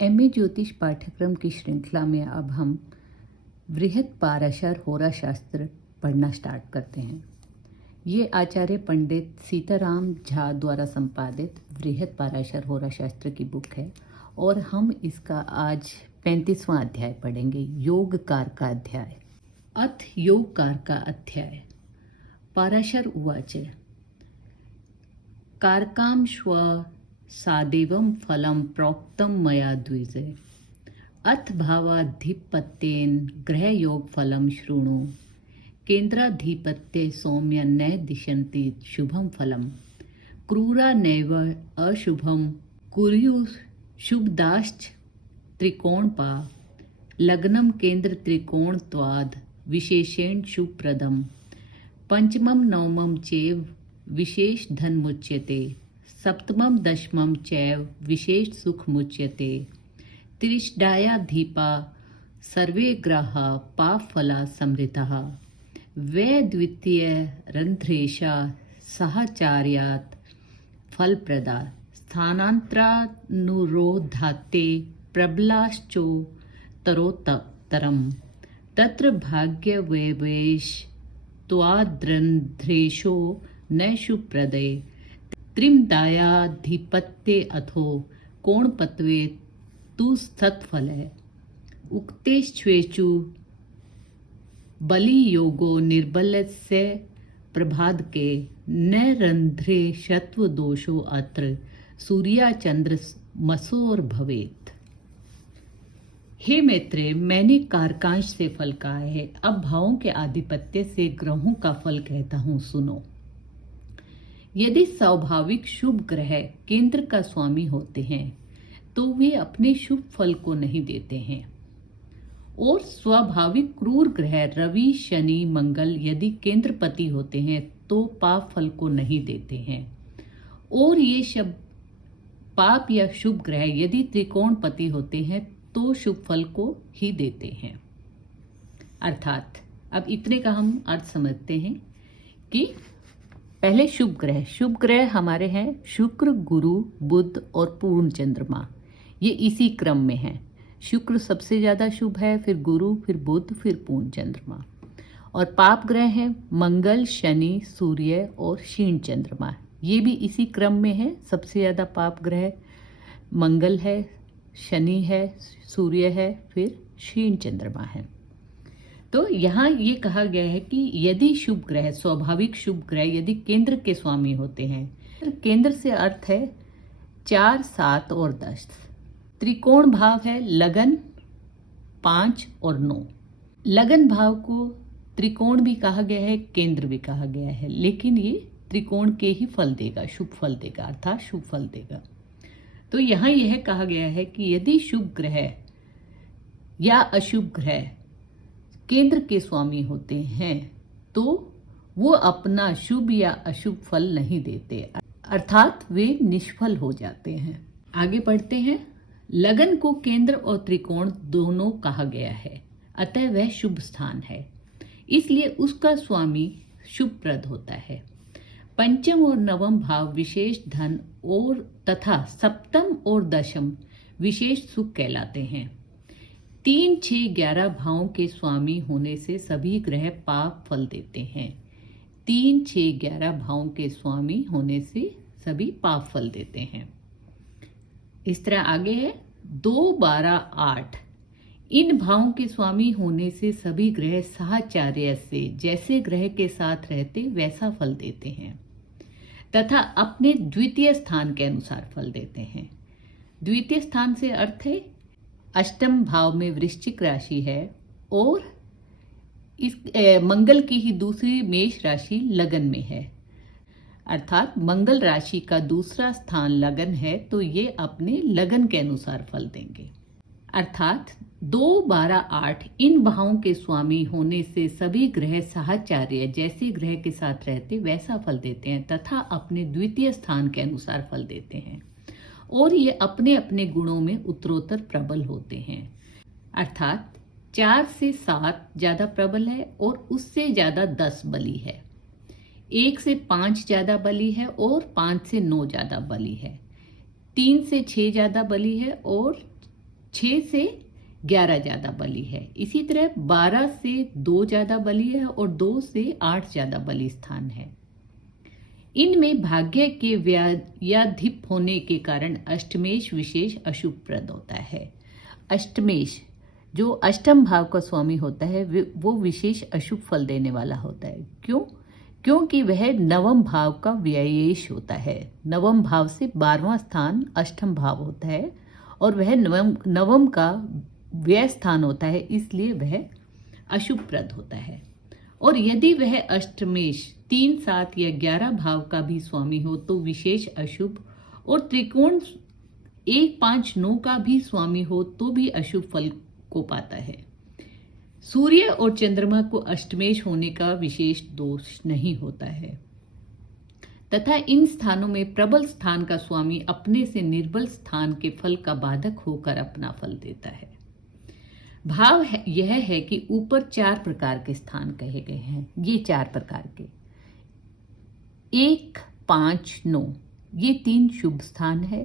MA ज्योतिष पाठ्यक्रम की श्रृंखला में अब हम वृहत पाराशर होरा शास्त्र पढ़ना स्टार्ट करते हैं। ये आचार्य पंडित सीताराम झा द्वारा संपादित वृहत पाराशर होरा शास्त्र की बुक है और हम इसका आज 35वां अध्याय पढ़ेंगे, योगकार का अध्याय। अथ योगकार का अध्याय। पाराशर उवाच कारकाम श्व सादेवं फलं प्रोक्तं मया द्विजे अथ भावाधिपत्येन ग्रहयोग फलं शृणु केन्द्राधिपत्ये सौम्य न दिशन्ति शुभं फलं क्रूरा नैव अशुभं कुर्यु शुभदाश्च त्रिकोणपा लग्नं केन्द्र त्रिकोणत्वाद् विशेषेण शुभप्रदं पंचमं नवमं चैव विशेष धन मुच्यते सप्तमं दशमं चैव विशेष सुख मुच्यते त्रिष्ठायाधिपा सर्वे ग्रहा पापफला समृतः वै द्वितीय रंध्रेशा सहचार्यात् फलप्रदा स्थानान्तरानुरोधाते प्रबलाश्चो तरोत्तरम् तत्र भाग्यवैवेश त्वाद्रन्ध्रेशो न शुप्रदे त्रिमदायाधिपत्ये अथो कोणपत्वे तु स्थत्फले उक्तेष्वेषु बलियोगो निर्बलस्य प्रभादके न रंध्रे शत्वदोषो अत्र सूर्याचंद्रमसोर भवेत्। हे मैत्रेय, मैंने कारकांश से फल कहा है, अब भावों के आधिपत्य से ग्रहों का फल कहता हूं, सुनो। यदि स्वाभाविक शुभ ग्रह केंद्र का स्वामी होते हैं तो वे अपने शुभ फल को नहीं देते हैं, और स्वाभाविक क्रूर ग्रह रवि शनि मंगल यदि केंद्रपति होते हैं तो पाप फल को नहीं देते हैं, और ये सब पाप या शुभ ग्रह यदि त्रिकोणपति होते हैं तो शुभ फल को ही देते हैं। अर्थात अब इतने का हम अर्थ समझते हैं कि पहले शुभ ग्रह हमारे हैं शुक्र, गुरु, बुध और पूर्ण चंद्रमा। ये इसी क्रम में हैं। शुक्र सबसे ज़्यादा शुभ है, फिर गुरु, फिर बुध, फिर पूर्ण चंद्रमा। और पाप ग्रह हैं मंगल, शनि, सूर्य और क्षीण चंद्रमा। ये भी इसी क्रम में है। सबसे ज़्यादा पाप ग्रह मंगल है, शनि है, सूर्य है, फिर क्षीण चंद्रमा है। तो यहाँ ये कहा गया है कि यदि शुभ ग्रह, स्वाभाविक शुभ ग्रह यदि केंद्र के स्वामी होते हैं, केंद्र से अर्थ है 4, 7 और 10। त्रिकोण भाव है लगन, 5 और 9। लगन भाव को त्रिकोण भी कहा गया है, केंद्र भी कहा गया है, लेकिन ये त्रिकोण के ही फल देगा, शुभ फल देगा, अर्थात शुभ फल देगा। तो यहाँ यह कहा गया है कि यदि शुभ ग्रह या अशुभ ग्रह केंद्र के स्वामी होते हैं तो वो अपना शुभ या अशुभ फल नहीं देते, अर्थात वे निष्फल हो जाते हैं। आगे बढ़ते हैं। लगन को केंद्र और त्रिकोण दोनों कहा गया है, अतः वह शुभ स्थान है, इसलिए उसका स्वामी शुभप्रद होता है। पंचम और नवम भाव विशेष धन और तथा सप्तम और दशम विशेष सुख कहलाते हैं। 3, 6, 11 भावों के स्वामी होने से सभी ग्रह पाप फल देते हैं। 3, 6, 11 भावों के स्वामी होने से सभी पाप फल देते हैं। इस तरह आगे है 2, 12, 8। इन भावों के स्वामी होने से सभी ग्रह साहचर्य से जैसे ग्रह के साथ रहते वैसा फल देते हैं तथा अपने द्वितीय स्थान के अनुसार फल देते हैं। द्वितीय स्थान से अर्थ है अष्टम भाव में वृश्चिक राशि है और इस मंगल की ही दूसरी मेष राशि लगन में है, अर्थात मंगल राशि का दूसरा स्थान लगन है, तो ये अपने लगन के अनुसार फल देंगे। अर्थात 2, 12, 8 इन भावों के स्वामी होने से सभी ग्रह साहचर्य जैसे ग्रह के साथ रहते वैसा फल देते हैं तथा अपने द्वितीय स्थान के अनुसार फल देते हैं, और ये अपने अपने गुणों में उत्तरोत्तर प्रबल होते हैं। अर्थात 4 से 7 ज्यादा प्रबल है और उससे ज्यादा 10 बली है, 1 से 5 ज्यादा बली है और 5 से 9 ज्यादा बली है, 3 से 6 ज्यादा बली है और 6 से 11 ज्यादा बली है। इसी तरह 12 से 2 ज्यादा बली है और 2 से 8 ज्यादा बली स्थान है। इनमें भाग्य के व्याधिप होने के कारण अष्टमेश विशेष अशुभप्रद होता है। अष्टमेश जो अष्टम भाव का स्वामी होता है वो विशेष अशुभ फल देने वाला होता है। क्यों? क्योंकि वह नवम भाव का व्ययेश होता है। नवम भाव से 12वां स्थान अष्टम भाव होता है और वह नवम का व्यय स्थान होता है, इसलिए वह अशुभप्रद होता है। और यदि वह अष्टमेश 3, 7 या 11 भाव का भी स्वामी हो तो विशेष अशुभ, और त्रिकोण 1, 5, 9 का भी स्वामी हो तो भी अशुभ फल को पाता है। सूर्य और चंद्रमा को अष्टमेश होने का विशेष दोष नहीं होता है तथा इन स्थानों में प्रबल स्थान का स्वामी अपने से निर्बल स्थान के फल का बाधक होकर अपना फल देता है। भाव यह है कि ऊपर 4 प्रकार के स्थान कहे गए हैं। ये 4 प्रकार के 1, 5, 9 ये 3 शुभ स्थान है।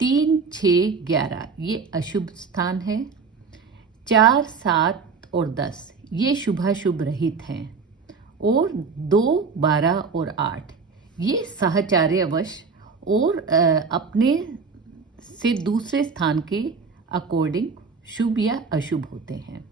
3, 6, 11 ये अशुभ स्थान है। 4, 7 और 10 ये शुभाशुभ रहित हैं। और 2, 12 और 8 ये साहचर्यवश और अपने से दूसरे स्थान के अकॉर्डिंग शुभ या अशुभ होते हैं।